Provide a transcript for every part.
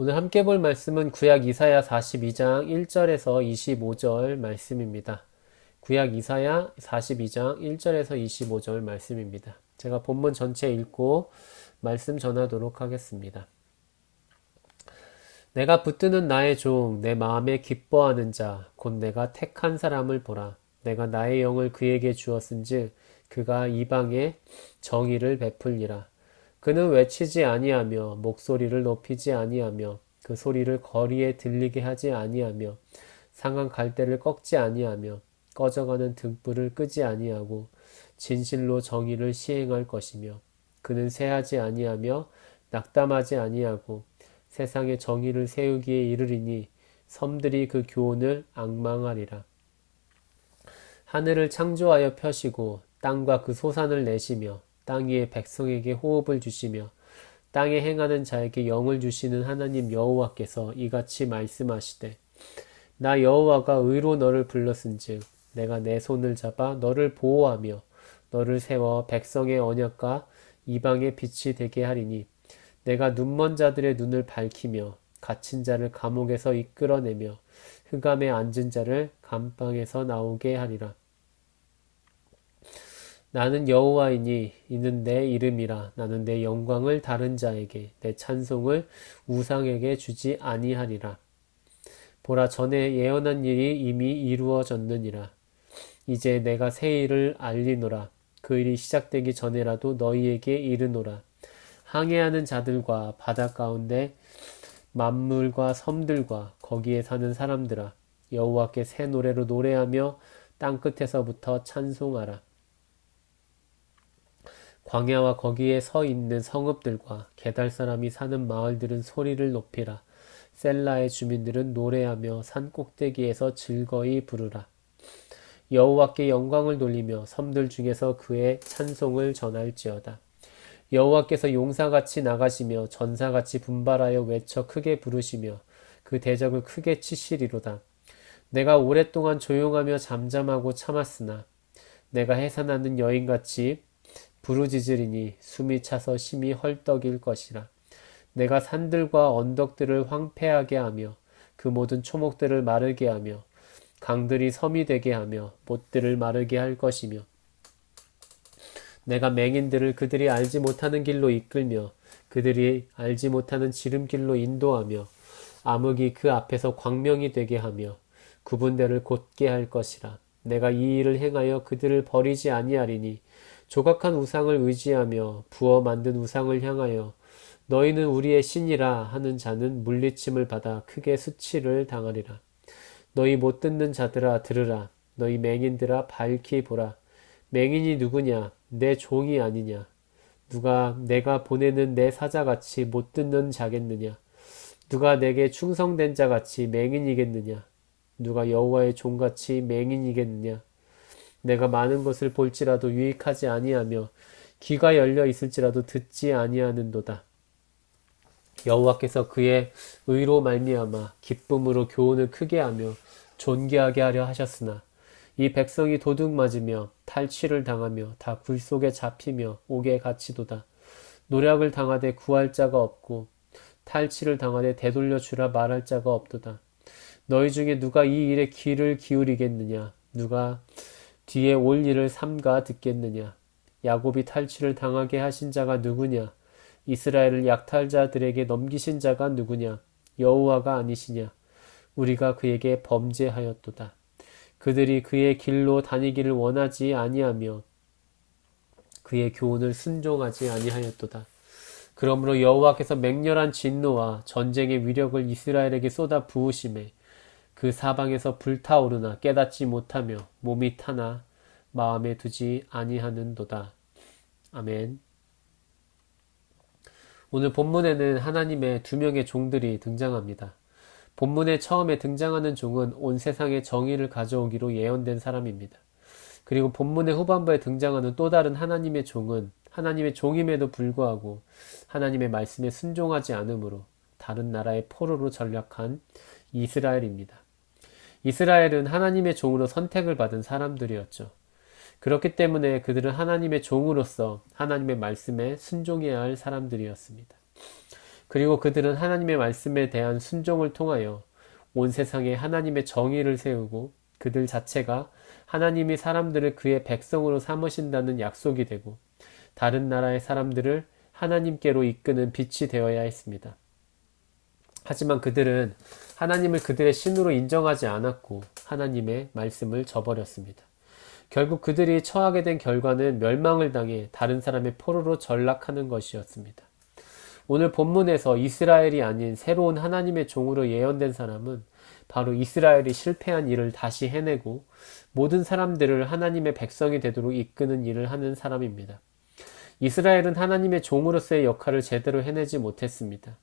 오늘 함께 볼 말씀은 구약 이사야 42장 1절에서 25절 말씀입니다. 구약 이사야 42장 1절에서 25절 말씀입니다. 제가 본문 전체 읽고 말씀 전하도록 하겠습니다. 내가 붙드는 나의 종, 내 마음에 기뻐하는 자, 곧 내가 택한 사람을 보라. 내가 나의 영을 그에게 주었은즉 그가 이방에 정의를 베풀리라. 그는 외치지 아니하며 목소리를 높이지 아니하며 그 소리를 거리에 들리게 하지 아니하며 상한 갈대를 꺾지 아니하며 꺼져가는 등불을 끄지 아니하고 진실로 정의를 시행할 것이며 그는 새하지 아니하며 낙담하지 아니하고 세상에 정의를 세우기에 이르리니 섬들이 그 교훈을 앙망하리라. 하늘을 창조하여 펴시고 땅과 그 소산을 내시며 땅 위의 백성에게 호흡을 주시며 땅에 행하는 자에게 영을 주시는 하나님 여호와께서 이같이 말씀하시되 나 여호와가 의로 너를 불렀은즉 내가 내 손을 잡아 너를 보호하며 너를 세워 백성의 언약과 이방의 빛이 되게 하리니 내가 눈먼 자들의 눈을 밝히며 갇힌 자를 감옥에서 이끌어내며 흑암에 앉은 자를 감방에서 나오게 하리라. 나는 여호와이니 이는 내 이름이라. 나는 내 영광을 다른 자에게 내 찬송을 우상에게 주지 아니하리라. 보라, 전에 예언한 일이 이미 이루어졌느니라. 이제 내가 새 일을 알리노라. 그 일이 시작되기 전에라도 너희에게 이르노라. 항해하는 자들과 바다 가운데 만물과 섬들과 거기에 사는 사람들아, 여호와께 새 노래로 노래하며 땅 끝에서부터 찬송하라. 광야와 거기에 서 있는 성읍들과 게달 사람이 사는 마을들은 소리를 높이라. 셀라의 주민들은 노래하며 산 꼭대기에서 즐거이 부르라. 여호와께 영광을 돌리며 섬들 중에서 그의 찬송을 전할지어다. 여호와께서 용사같이 나가시며 전사같이 분발하여 외쳐 크게 부르시며 그 대적을 크게 치시리로다. 내가 오랫동안 조용하며 잠잠하고 참았으나 내가 해산하는 여인같이 부르짖으리니 숨이 차서 심히 헐떡일 것이라. 내가 산들과 언덕들을 황폐하게 하며 그 모든 초목들을 마르게 하며 강들이 섬이 되게 하며 못들을 마르게 할 것이며 내가 맹인들을 그들이 알지 못하는 길로 이끌며 그들이 알지 못하는 지름길로 인도하며 암흑이 그 앞에서 광명이 되게 하며 구분대를 곧게 할 것이라. 내가 이 일을 행하여 그들을 버리지 아니하리니 조각한 우상을 의지하며 부어 만든 우상을 향하여 너희는 우리의 신이라 하는 자는 물리침을 받아 크게 수치를 당하리라. 너희 못 듣는 자들아 들으라. 너희 맹인들아 밝히 보라. 맹인이 누구냐? 내 종이 아니냐? 누가 내가 보내는 내 사자같이 못 듣는 자겠느냐? 누가 내게 충성된 자같이 맹인이겠느냐? 누가 여호와의 종같이 맹인이겠느냐? 내가 많은 것을 볼지라도 유익하지 아니하며 귀가 열려 있을지라도 듣지 아니하는도다. 여호와께서 그의 의로 말미암아 기쁨으로 교훈을 크게 하며 존귀하게 하려 하셨으나 이 백성이 도둑 맞으며 탈취를 당하며 다 굴 속에 잡히며 옥에 갇히도다. 노략을 당하되 구할 자가 없고 탈취를 당하되 되돌려 주라 말할 자가 없도다. 너희 중에 누가 이 일에 귀를 기울이겠느냐? 누가 뒤에 올 일을 삼가 듣겠느냐? 야곱이 탈취를 당하게 하신 자가 누구냐? 이스라엘을 약탈자들에게 넘기신 자가 누구냐? 여호와가 아니시냐? 우리가 그에게 범죄하였도다. 그들이 그의 길로 다니기를 원하지 아니하며 그의 교훈을 순종하지 아니하였도다. 그러므로 여호와께서 맹렬한 진노와 전쟁의 위력을 이스라엘에게 쏟아 부으심에 그 사방에서 불타오르나 깨닫지 못하며 몸이 타나 마음에 두지 아니하는도다. 아멘. 오늘 본문에는 하나님의 두 명의 종들이 등장합니다. 본문의 처음에 등장하는 종은 온 세상에 정의를 가져오기로 예언된 사람입니다. 그리고 본문의 후반부에 등장하는 또 다른 하나님의 종은 하나님의 종임에도 불구하고 하나님의 말씀에 순종하지 않으므로 다른 나라의 포로로 전락한 이스라엘입니다. 이스라엘은 하나님의 종으로 선택을 받은 사람들이었죠. 그렇기 때문에 그들은 하나님의 종으로서 하나님의 말씀에 순종해야 할 사람들이었습니다. 그리고 그들은 하나님의 말씀에 대한 순종을 통하여 온 세상에 하나님의 정의를 세우고 그들 자체가 하나님이 사람들을 그의 백성으로 삼으신다는 약속이 되고 다른 나라의 사람들을 하나님께로 이끄는 빛이 되어야 했습니다. 하지만 그들은 하나님을 그들의 신으로 인정하지 않았고 하나님의 말씀을 저버렸습니다. 결국 그들이 처하게 된 결과는 멸망을 당해 다른 사람의 포로로 전락하는 것이었습니다. 오늘 본문에서 이스라엘이 아닌 새로운 하나님의 종으로 예언된 사람은 바로 이스라엘이 실패한 일을 다시 해내고 모든 사람들을 하나님의 백성이 되도록 이끄는 일을 하는 사람입니다. 이스라엘은 하나님의 종으로서의 역할을 제대로 해내지 못했습니다.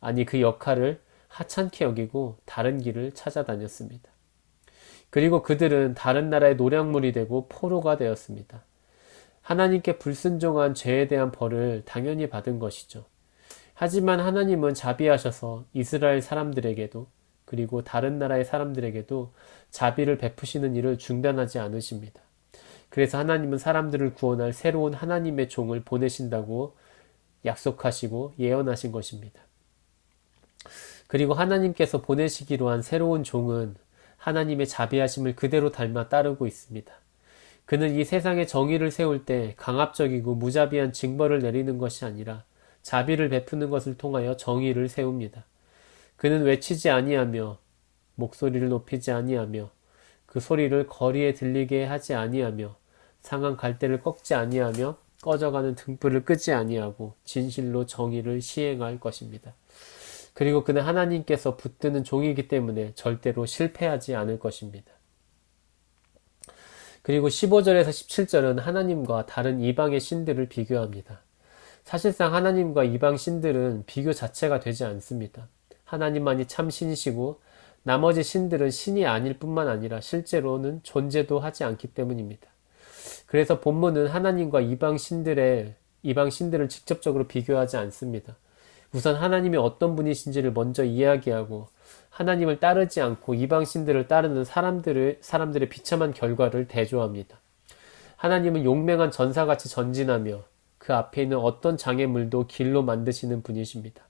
아니, 그 역할을 하찮게 여기고 다른 길을 찾아다녔습니다. 그리고 그들은 다른 나라의 노략물이 되고 포로가 되었습니다. 하나님께 불순종한 죄에 대한 벌을 당연히 받은 것이죠. 하지만 하나님은 자비하셔서 이스라엘 사람들에게도 그리고 다른 나라의 사람들에게도 자비를 베푸시는 일을 중단하지 않으십니다. 그래서 하나님은 사람들을 구원할 새로운 하나님의 종을 보내신다고 약속하시고 예언하신 것입니다. 그리고 하나님께서 보내시기로 한 새로운 종은 하나님의 자비하심을 그대로 닮아 따르고 있습니다. 그는 이 세상에 정의를 세울 때 강압적이고 무자비한 징벌을 내리는 것이 아니라 자비를 베푸는 것을 통하여 정의를 세웁니다. 그는 외치지 아니하며 목소리를 높이지 아니하며 그 소리를 거리에 들리게 하지 아니하며 상한 갈대를 꺾지 아니하며 꺼져가는 등불을 끄지 아니하고 진실로 정의를 시행할 것입니다. 그리고 그는 하나님께서 붙드는 종이기 때문에 절대로 실패하지 않을 것입니다. 그리고 15절에서 17절은 하나님과 다른 이방의 신들을 비교합니다. 사실상 하나님과 이방 신들은 비교 자체가 되지 않습니다. 하나님만이 참 신이시고 나머지 신들은 신이 아닐 뿐만 아니라 실제로는 존재도 하지 않기 때문입니다. 그래서 본문은 하나님과 이방 신들을 직접적으로 비교하지 않습니다. 우선 하나님이 어떤 분이신지를 먼저 이야기하고 하나님을 따르지 않고 이방 신들을 따르는 사람들의 비참한 결과를 대조합니다. 하나님은 용맹한 전사같이 전진하며 그 앞에 있는 어떤 장애물도 길로 만드시는 분이십니다.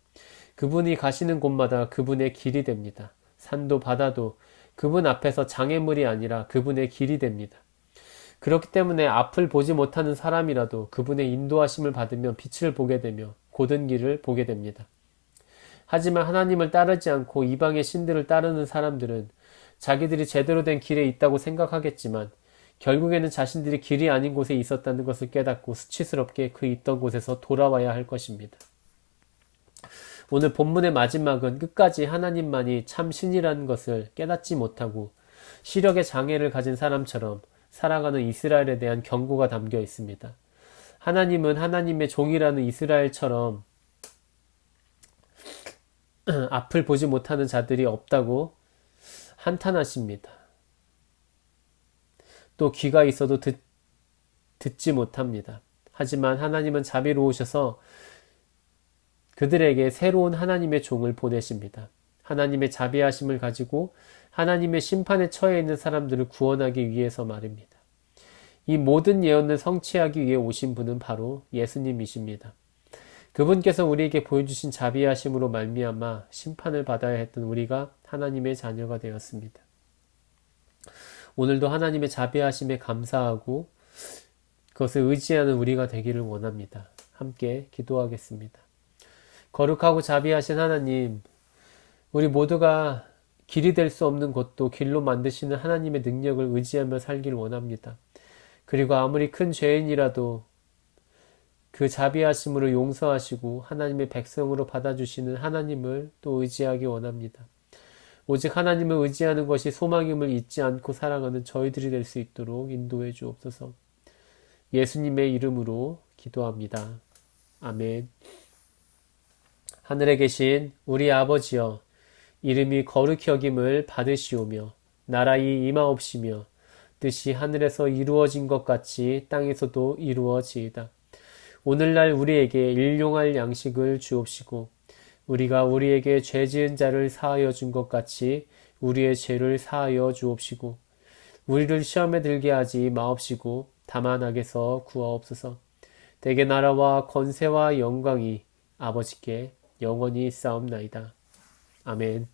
그분이 가시는 곳마다 그분의 길이 됩니다. 산도 바다도 그분 앞에서 장애물이 아니라 그분의 길이 됩니다. 그렇기 때문에 앞을 보지 못하는 사람이라도 그분의 인도하심을 받으며 빛을 보게 되며 곧은 길을 보게 됩니다. 하지만 하나님을 따르지 않고 이방의 신들을 따르는 사람들은 자기들이 제대로 된 길에 있다고 생각하겠지만 결국에는 자신들이 길이 아닌 곳에 있었다는 것을 깨닫고 수치스럽게 그 있던 곳에서 돌아와야 할 것입니다. 오늘 본문의 마지막은 끝까지 하나님만이 참 신이라는 것을 깨닫지 못하고 시력의 장애를 가진 사람처럼 살아가는 이스라엘에 대한 경고가 담겨 있습니다. 하나님은 하나님의 종이라는 이스라엘처럼 앞을 보지 못하는 자들이 없다고 한탄하십니다. 또 귀가 있어도 듣지 못합니다. 하지만 하나님은 자비로우셔서 그들에게 새로운 하나님의 종을 보내십니다. 하나님의 자비하심을 가지고 하나님의 심판에 처해 있는 사람들을 구원하기 위해서 말입니다. 이 모든 예언을 성취하기 위해 오신 분은 바로 예수님이십니다. 그분께서 우리에게 보여주신 자비하심으로 말미암아 심판을 받아야 했던 우리가 하나님의 자녀가 되었습니다. 오늘도 하나님의 자비하심에 감사하고 그것을 의지하는 우리가 되기를 원합니다. 함께 기도하겠습니다. 거룩하고 자비하신 하나님, 우리 모두가 길이 될 수 없는 곳도 길로 만드시는 하나님의 능력을 의지하며 살길 원합니다. 그리고 아무리 큰 죄인이라도 그 자비하심으로 용서하시고 하나님의 백성으로 받아주시는 하나님을 또 의지하기 원합니다. 오직 하나님을 의지하는 것이 소망임을 잊지 않고 살아가는 저희들이 될 수 있도록 인도해 주옵소서. 예수님의 이름으로 기도합니다. 아멘. 하늘에 계신 우리 아버지여, 이름이 거룩히 여김을 받으시오며 나라의 임하옵시며 뜻이 하늘에서 이루어진 것 같이 땅에서도 이루어지이다. 오늘날 우리에게 일용할 양식을 주옵시고 우리가 우리에게 죄 지은 자를 사하여 준 것 같이 우리의 죄를 사하여 주옵시고 우리를 시험에 들게 하지 마옵시고 다만 악에서 구하옵소서. 대개 나라와 권세와 영광이 아버지께 영원히 싸움나이다. 아멘.